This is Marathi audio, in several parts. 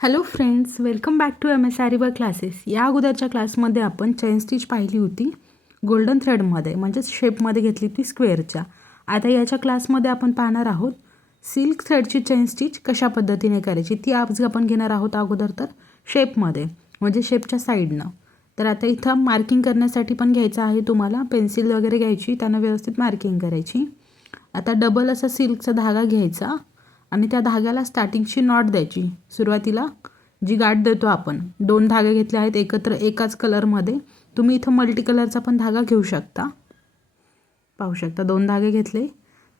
Hello friends, welcome back to M S आरीवर्क क्लासेस. या अगोदरच्या क्लासमध्ये आपण चेन स्टिच पाहिली होती गोल्डन थ्रेडमध्ये, म्हणजेच शेपमध्ये घेतली होती स्क्वेअरच्या. आता याच्या क्लासमध्ये आपण पाहणार आहोत सिल्क थ्रेडची चेन स्टिच कशा पद्धतीने करायची. ती आज आपण घेणार आहोत अगोदर तर शेपमध्ये, म्हणजे शेपच्या साईडनं. तर आता इथं मार्किंग करण्यासाठी पण घ्यायचं आहे तुम्हाला पेन्सिल वगैरे घ्यायची, त्यांना व्यवस्थित मार्किंग करायची. आता डबल असा सिल्कचा धागा घ्यायचा आणि त्या धाग्याला स्टार्टिंगची नॉट द्यायची. सुरुवातीला जी गाठ देतो आपण, 2 धागे घेतले आहेत एकत्र एकाच कलरमध्ये. तुम्ही इथं मल्टी कलरचा पण धागा घेऊ शकता. पाहू शकता 2 धागे घेतले,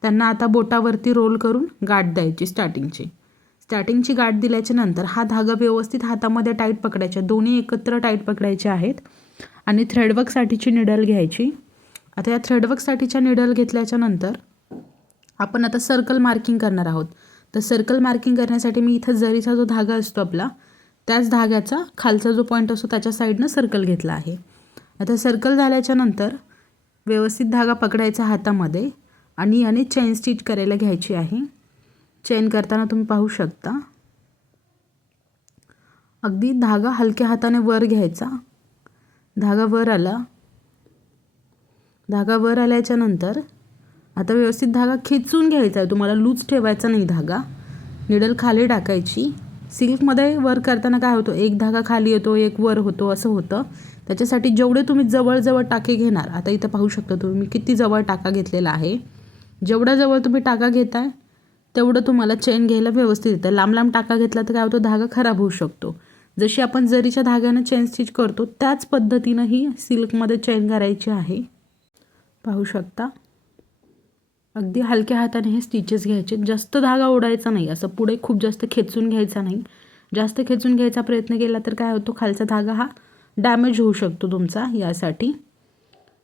त्यांना आता बोटावरती रोल करून गाठ द्यायची स्टार्टिंगची गाठ दिल्याच्या नंतर हा धागा व्यवस्थित हातामध्ये टाईट पकडायचा, दोन्ही एकत्र टाईट पकडायचे आहेत. आणि थ्रेडवर्कसाठीची निडल घ्यायची. आता या थ्रेडवर्कसाठीच्या निडल घेतल्याच्या नंतर आपण आता सर्कल मार्किंग करणार आहोत. तर सर्कल मार्किंग करण्यासाठी मी इथं जरीचा जो धागा असतो आपला, त्याच धाग्याचा खालचा जो पॉईंट असतो त्याच्या साईडनं सर्कल घेतला आहे. आता सर्कल झाल्याच्या नंतर व्यवस्थित धागा पकडायचा हातामध्ये आणि याने चेन स्टिच करायला घ्यायची आहे. चेन करताना तुम्ही पाहू शकता अगदी धागा हलक्या हाताने वर घ्यायचा. धागा वर आल्याच्या नंतर आता व्यवस्थित धागा खेचून घ्यायचा आहे. तुम्हाला लूज ठेवायचा नाही धागा. निडल खाली टाकायची. सिल्कमध्ये वर करताना काय होतं, एक धागा खाली येतो एक वर होतो, असं होतं. त्याच्यासाठी जेवढे तुम्ही जवळ टाके घेणार, आता इथं पाहू शकता तुम्ही किती जवळ टाका घेतलेला आहे. जेवढा जवळ तुम्ही टाका घेताय तेवढं तुम्हाला चेन घ्यायला व्यवस्थित येतं. लांब टाका घेतला तर काय होतं, धागा खराब होऊ शकतो. जशी आपण जरीच्या धाग्यानं चेन स्टिच करतो त्याच पद्धतीनं ही सिल्कमध्ये चेन करायची आहे. पाहू शकता अगदी हलक्या हाताने हे स्टिचेस घ्यायचे. जास्त धागा ओढायचा नाही, असं पुढे खूप जास्त खेचून घ्यायचा नाही. जास्त खेचून घ्यायचा प्रयत्न केला तर काय होतो, खालचा धागा हा डॅमेज होऊ शकतो तुमचा, यासाठी.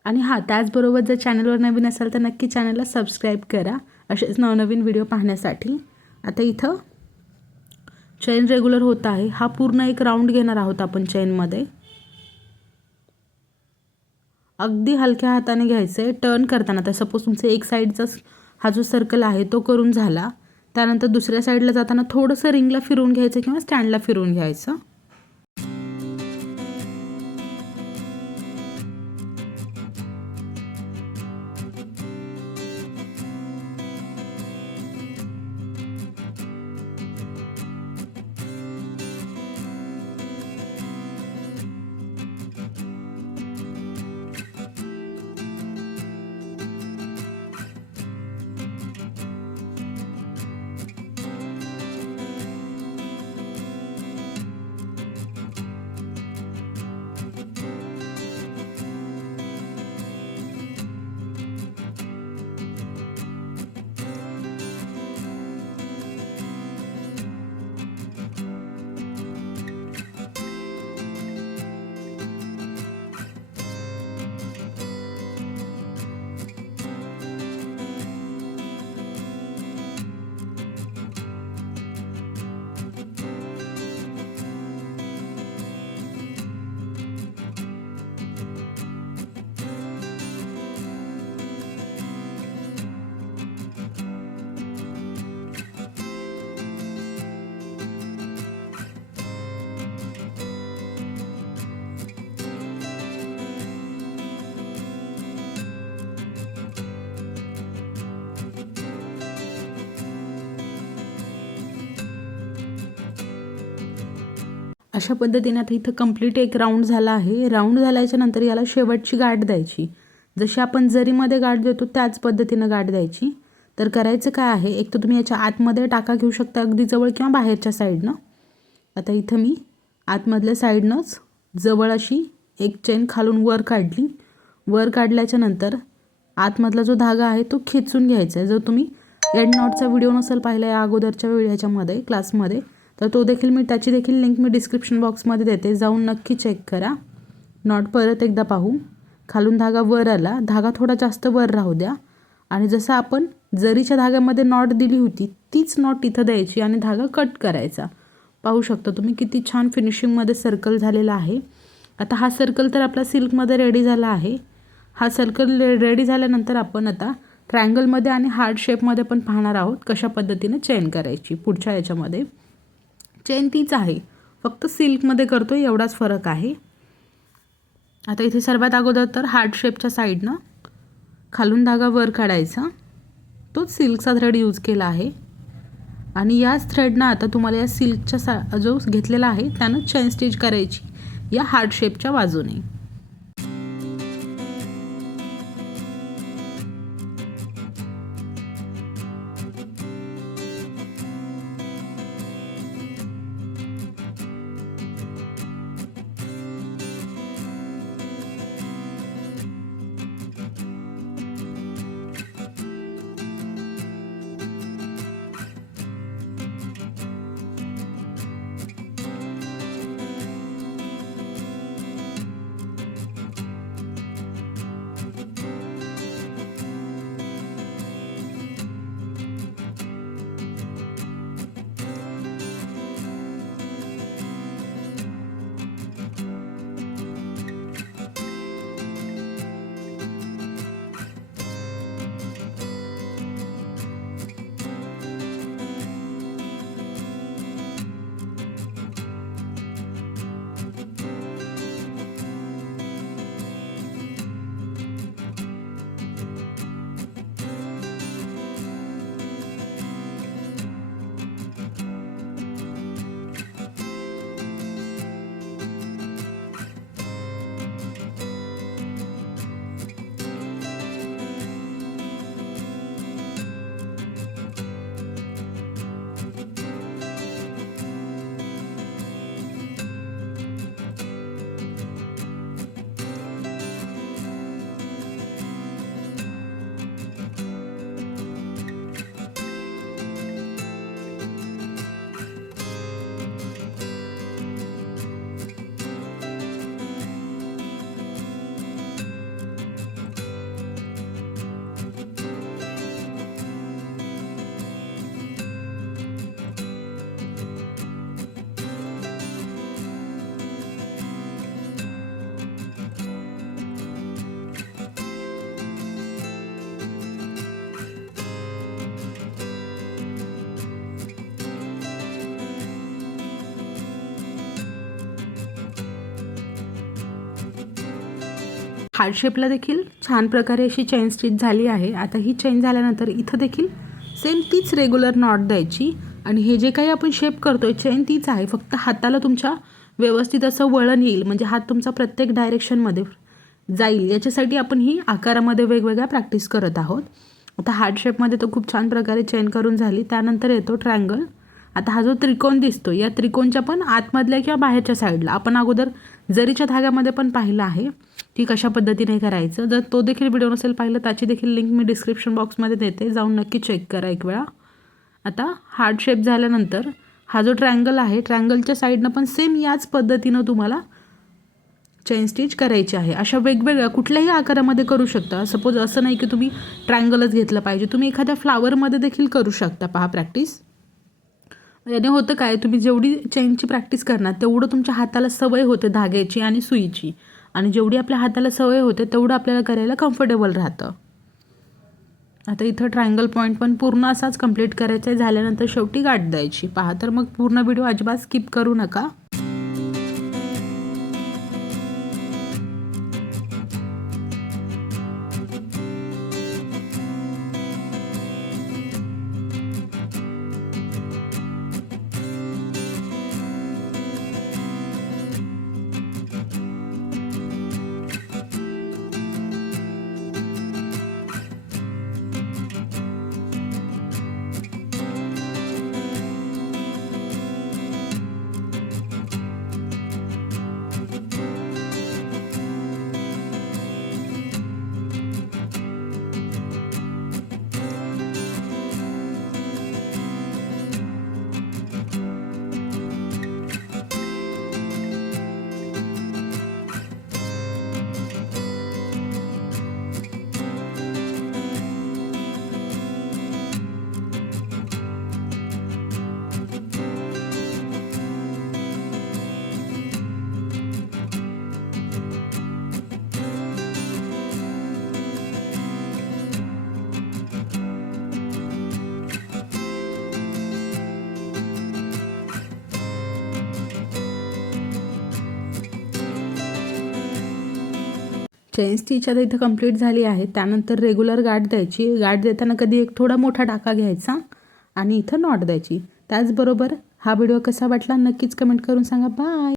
आणि त्याचबरोबर जर चॅनलवर नवीन असाल तर नक्की चॅनलला सबस्क्राईब करा असेच नवनवीन व्हिडिओ पाहण्यासाठी. आता इथं चेन रेग्युलर होत आहे. हा पूर्ण एक राऊंड घेणार आहोत आपण चेनमध्ये. अगदी हलक्या हाताने घ्यायचं आहे. टर्न करताना तर सपोज तुमचं एक साईडचा हा जो सर्कल आहे तो करून झाला, त्यानंतर दुसऱ्या साईडला जाताना थोडंसं रिंगला फिरवून घ्यायचं किंवा स्टँडला फिरवून घ्यायचं. अशा पद्धतीने आता इथं कंप्लीट एक राऊंड झाला आहे. राऊंड झाल्याच्या नंतर याला शेवटची गाठ द्यायची. जशी आपण जरीमध्ये गाठ देतो त्याच पद्धतीनं गाठ द्यायची. तर करायचं काय आहे, एक तर तुम्ही याच्या आतमध्ये टाका घेऊ शकता अगदी जवळ किंवा बाहेरच्या साईडनं. आता इथं मी आतमधल्या साईडनंच जवळ अशी एक चेन खालून वर काढली. वर काढल्याच्या नंतर आतमधला जो धागा आहे तो खेचून घ्यायचा आहे. जर तुम्ही एंड नॉटचा व्हिडिओ नसेल पाहिला या अगोदरच्या ह्याच्यामध्ये क्लासमध्ये, तर तो देखील त्याची देखील लिंक मी डिस्क्रिप्शन बॉक्समध्ये देते, जाऊन नक्की चेक करा. नॉट परत एकदा पाहू. खालून धागा वर आला, धागा थोडा जास्त वर राहू द्या आणि जसं आपण जरीच्या धाग्यामध्ये नॉट दिली होती तीच नॉट इथं द्यायची आणि धागा कट करायचा. पाहू शकता तुम्ही किती छान फिनिशिंगमध्ये सर्कल झालेला आहे. आता हा सर्कल तर आपला सिल्कमध्ये रेडी झाला आहे. हा सर्कल रेडी झाल्यानंतर आपण आता ट्रायंगलमध्ये आणि हार्ट शेपमध्ये पण पाहणार आहोत कशा पद्धतीने चेन करायची पुढच्या याच्यामध्ये. चेन तीच आहे, फक्त सिल्कमध्ये करतो एवढाच फरक आहे. आता इथे सर्वात अगोदर तर हार्ट शेपच्या साईडनं खालून धागा वर काढायचा. तोच सिल्कचा थ्रेड यूज केला आहे आणि याच थ्रेडनं आता तुम्हाला या सिल्कच्या जो घेतलेला आहे त्यानं चेन स्टिच करायची या हार्ट शेपच्या बाजूने. हार्ट शेपला देखील छान प्रकारे अशी चेन स्टिच झाली आहे. आता ही चेन झाल्यानंतर इथं देखील सेम तीच रेग्युलर नॉट द्यायची आणि हे जे काही आपण शेप करतोय चेन तीच आहे, फक्त हाताला तुमच्या व्यवस्थित असं वळण येईल, म्हणजे हात तुमचा प्रत्येक डायरेक्शनमध्ये जाईल याच्यासाठी आपण ही आकारामध्ये वेगवेगळ्या प्रॅक्टिस करत आहोत. आता हार्ट शेपमध्ये तर खूप छान प्रकारे चेन करून झाली. त्यानंतर येतो ट्रायंगल. आता हा जो त्रिकोण दिसतो या त्रिकोणच्या पण आतमधल्या किंवा बाहेरच्या साईडला आपण अगोदर जरीच्या धाग्यामध्ये पण पाहिलं आहे की कशा पद्धतीने करायचं. जर तो देखील व्हिडिओ नसेल पाहिलं त्याची देखील लिंक मी डिस्क्रिप्शन बॉक्समध्ये देते, जाऊन नक्की चेक करा एक वेळा. आता हार्ट शेप झाल्यानंतर हा जो ट्रायंगल आहे ट्रायंगलच्या साईडनं पण सेम याच पद्धतीनं तुम्हाला चेन स्टिच करायची आहे. अशा वेगवेगळ्या कुठल्याही आकारामध्ये करू शकता. सपोज असं नाही की तुम्ही ट्रायंगलच घेतलं पाहिजे, तुम्ही एखाद्या फ्लावरमध्ये देखील करू शकता. पहा प्रॅक्टिस याने होतं काय, तुम्ही जेवढी चेनची प्रॅक्टिस करणार तेवढं तुमच्या हाताला सवय होते धाग्याची आणि सुईची, आणि जेवढी आपल्या हाताला सवय होते तेवढं आपल्याला करायला कम्फर्टेबल राहतं. आता इथं ट्रायंगल पॉईंट पण पूर्ण असाच कंप्लीट करायचा आहे. झाल्यानंतर शेवटी गाठ द्यायची. पहा तर मग पूर्ण व्हिडिओ अजिबात स्किप करू नका. चेन स्टिच आता इथं कंप्लीट झाली आहे. त्यानंतर रेग्युलर गाठ द्यायची. गाठ देताना कधी एक थोडा मोठा टाका घ्यायचा आणि इथं नॉट द्यायची. त्याचबरोबर हा व्हिडिओ कसा वाटला नक्कीच कमेंट करून सांगा. बाय.